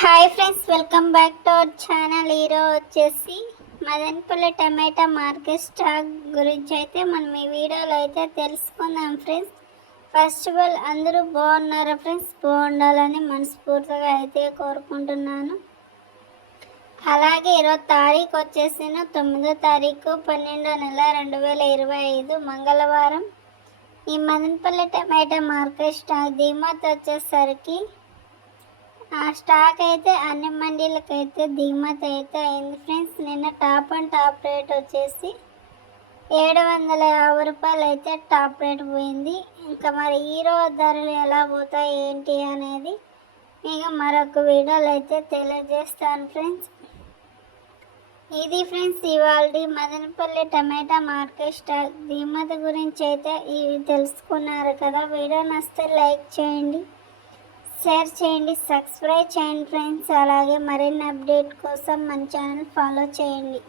Hi friends welcome back to our channel ఈరోజు వచ్చేసి Madanapalle tomato market stock గురించి అయితే మనం ఈ వీడియోలో అయితే తెలుసుకుందాం ఫ్రెండ్స్ ఫస్ట్ ఆఫ్ ఆల్ అందరూ బాగున్నారా ఫ్రెండ్స్ బాగుండాలని మనస్ఫూర్తిగా అయితే కోరుకుంటున్నాను. అలాగే ఇరవై తారీఖు వచ్చేసిన తొమ్మిదో తారీఖు పన్నెండో నెల రెండు వేల ఇరవై ఐదు మంగళవారం. ఈ మదనపల్లి టమాటా మార్కెట్ స్టాక్ ధీమత్ వచ్చేసరికి ఆ స్టాక్ అయితే అన్ని మండీలకు అయితే దిగుమతి అయితే అయింది ఫ్రెండ్స్. నిన్న టాప్ అండ్ టాప్ రేట్ వచ్చేసి ఏడు వందల యాభై రూపాయలు అయితే టాప్ రేట్ పోయింది. ఇంకా మరి ఈరోజు ధరలు ఎలా పోతాయి ఏంటి అనేది మీకు మరొక వీడియోలో అయితే తెలియజేస్తాను ఫ్రెండ్స్. ఇది ఫ్రెండ్స్ ఇవాళ మదనపల్లి టమాటా మార్కెట్ స్టాక్. దిగుమతి గురించి అయితే ఇవి తెలుసుకున్నారు కదా. వీడియో నచ్చితే లైక్ చేయండి. షేర్ చేయండి సబ్స్క్రైబ్ చేయండి ఫ్రెండ్స్. అలాగే మరిన్ని అప్డేట్ కోసం మన ఛానల్ ఫాలో చేయండి.